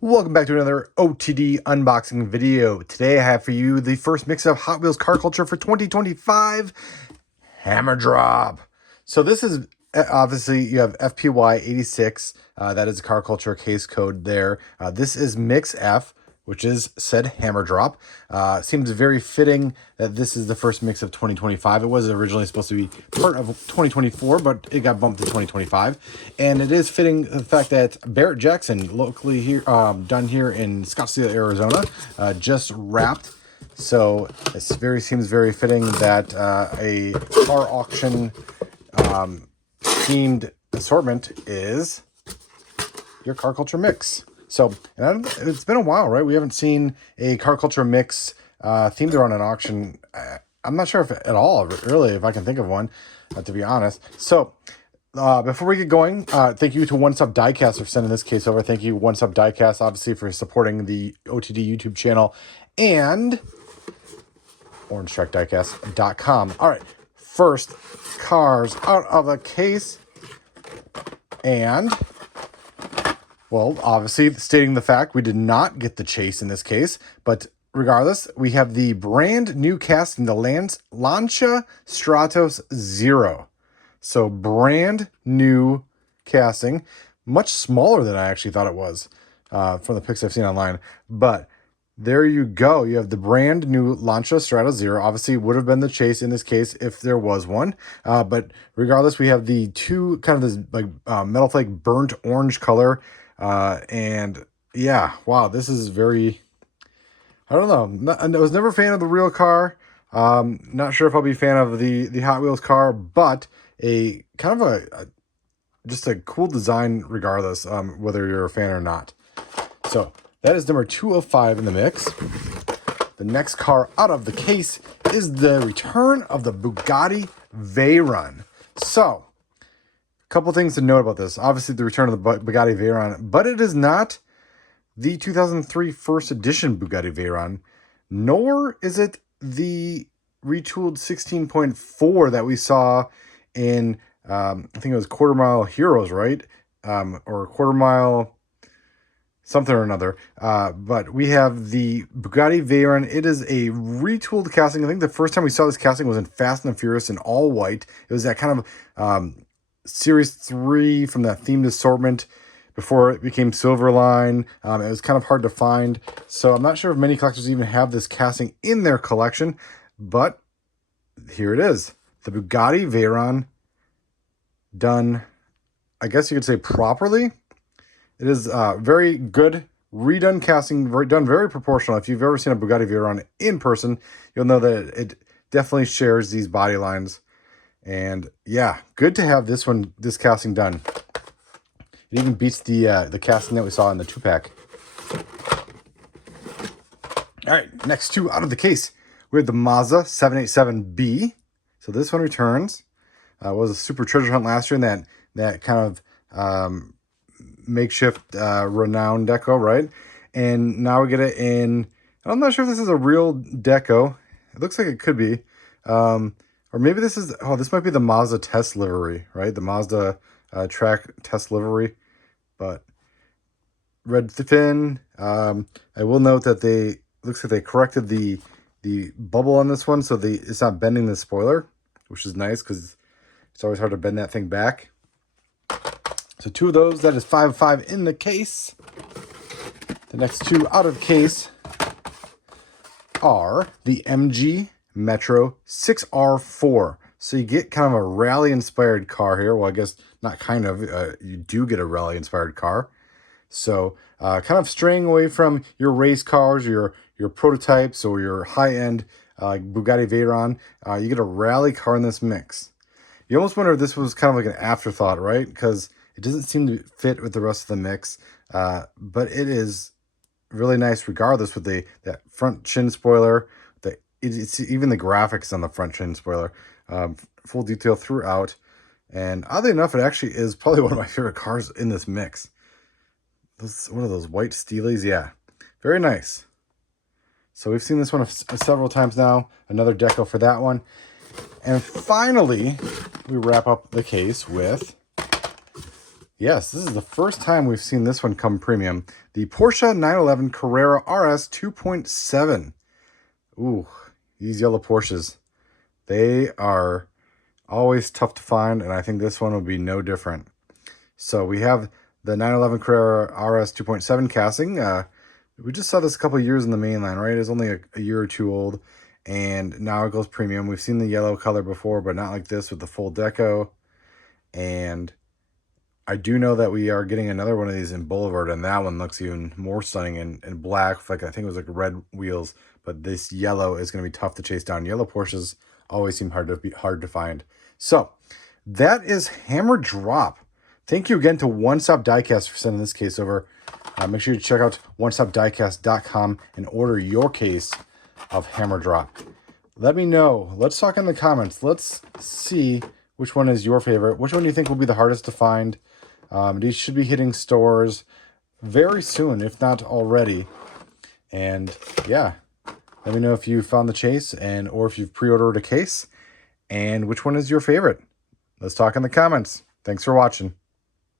Welcome back to another OTD unboxing video. Today I have for you the first mix of Hot Wheels car culture for 2025, Hammer Drop. So this is, obviously, you have FPY 86, that is a car culture case code there. This is Mix F, which is said Hammer Drop. Seems very fitting that this is the first mix of 2025. It was originally supposed to be part of 2024, but it got bumped to 2025. And it is fitting the fact that Barrett Jackson, locally here, done here in Scottsdale, Arizona, just wrapped. So it seems very fitting that a car auction themed assortment is your car culture mix. So, it's been a while, right? We haven't seen a car culture mix themed around an auction. I'm not sure if at all, really, if I can think of one, to be honest. So, before we get going, thank you to Stop Diecast for sending this case over. Thank you, Stop Diecast, obviously, for supporting the OTD YouTube channel and OrangeTrackDiecast.com. All right, first cars out of the case, and well, obviously, stating the fact, we did not get the chase in this case, but regardless, we have the brand new casting, the Lantra Stratos Zero. So, brand new casting, much smaller than I actually thought it was from the pics I've seen online. But there you go. You have the brand new Lantra Stratos Zero. Obviously, would have been the chase in this case if there was one. But regardless, we have the two kind of this like metal flake burnt orange color. And yeah, wow, this is very, I don't know. I was never a fan of the real car. Not sure if I'll be a fan of the Hot Wheels car, but a kind of just a cool design regardless, whether you're a fan or not. So that is number 205 in the mix. The next car out of the case is the return of the Bugatti Veyron. So, couple things to note about this. Obviously, the return of the Bugatti Veyron, but it is not the 2003 first edition Bugatti Veyron, nor is it the retooled 16.4 that we saw in, I think it was Quarter Mile Heroes, right? Or Quarter Mile something or another. But we have the Bugatti Veyron. It is a retooled casting. I think the first time we saw this casting was in Fast and Furious in all white. It was that kind of Series 3 from that themed assortment before it became Silverline. It was kind of hard to find. So I'm not sure if many collectors even have this casting in their collection. But here it is. The Bugatti Veyron done, I guess you could say, properly. It is very good, redone casting, done very proportional. If you've ever seen a Bugatti Veyron in person, you'll know that it definitely shares these body lines. And yeah, good to have this casting done. It even beats the casting that we saw in the 2-pack. All right, next two out of the case. We have the Mazda 787B. So this one returns. Was a super treasure hunt last year in that kind of makeshift renowned deco, right? And now we get it in, I'm not sure if this is a real deco. It looks like it could be. Or maybe this is, this might be the Mazda test livery, right? The Mazda track test livery. But red fin. I will note that looks like they corrected the bubble on this one, so it's not bending the spoiler, which is nice because it's always hard to bend that thing back. So two of those, that is 5 of 5 in the case. The next two out of case are the MG Metro 6R4. So you get kind of a rally-inspired car here. Well, I guess not kind of. You do get a rally-inspired car. So kind of straying away from your race cars, your prototypes, or your high-end Bugatti Veyron. You get a rally car in this mix. You almost wonder if this was kind of like an afterthought, right? Because it doesn't seem to fit with the rest of the mix. But it is really nice regardless with that front chin spoiler. It's even the graphics on the front chin spoiler. Full detail throughout. And oddly enough, it actually is probably one of my favorite cars in this mix. One of those white Steelies. Yeah, very nice. So we've seen this one several times now. Another deco for that one. And finally, we wrap up the case with Yes, this is the first time we've seen this one come premium. The Porsche 911 Carrera RS 2.7. Ooh, these yellow Porsches. They are always tough to find, and I think this one will be no different. So we have the 911 Carrera RS 2.7 casting. We just saw this a couple years in the mainline, right? It's only a year or two old, and now it goes premium. We've seen the yellow color before, but not like this with the full deco. And I do know that we are getting another one of these in Boulevard, and that one looks even more stunning in black, like I think it was like red wheels. But this yellow is going to be tough to chase down. Yellow Porsches always seem hard to find. So that is Hammer Drop. Thank you again to One Stop Diecast for sending this case over. Make sure you check out onestopdiecast.com and order your case of Hammer Drop. Let me know. Let's talk in the comments. Let's see which one is your favorite. Which one do you think will be the hardest to find? These should be hitting stores very soon, if not already. And yeah, let me know if you found the chase or if you've pre-ordered a case and which one is your favorite. Let's talk in the comments. Thanks for watching.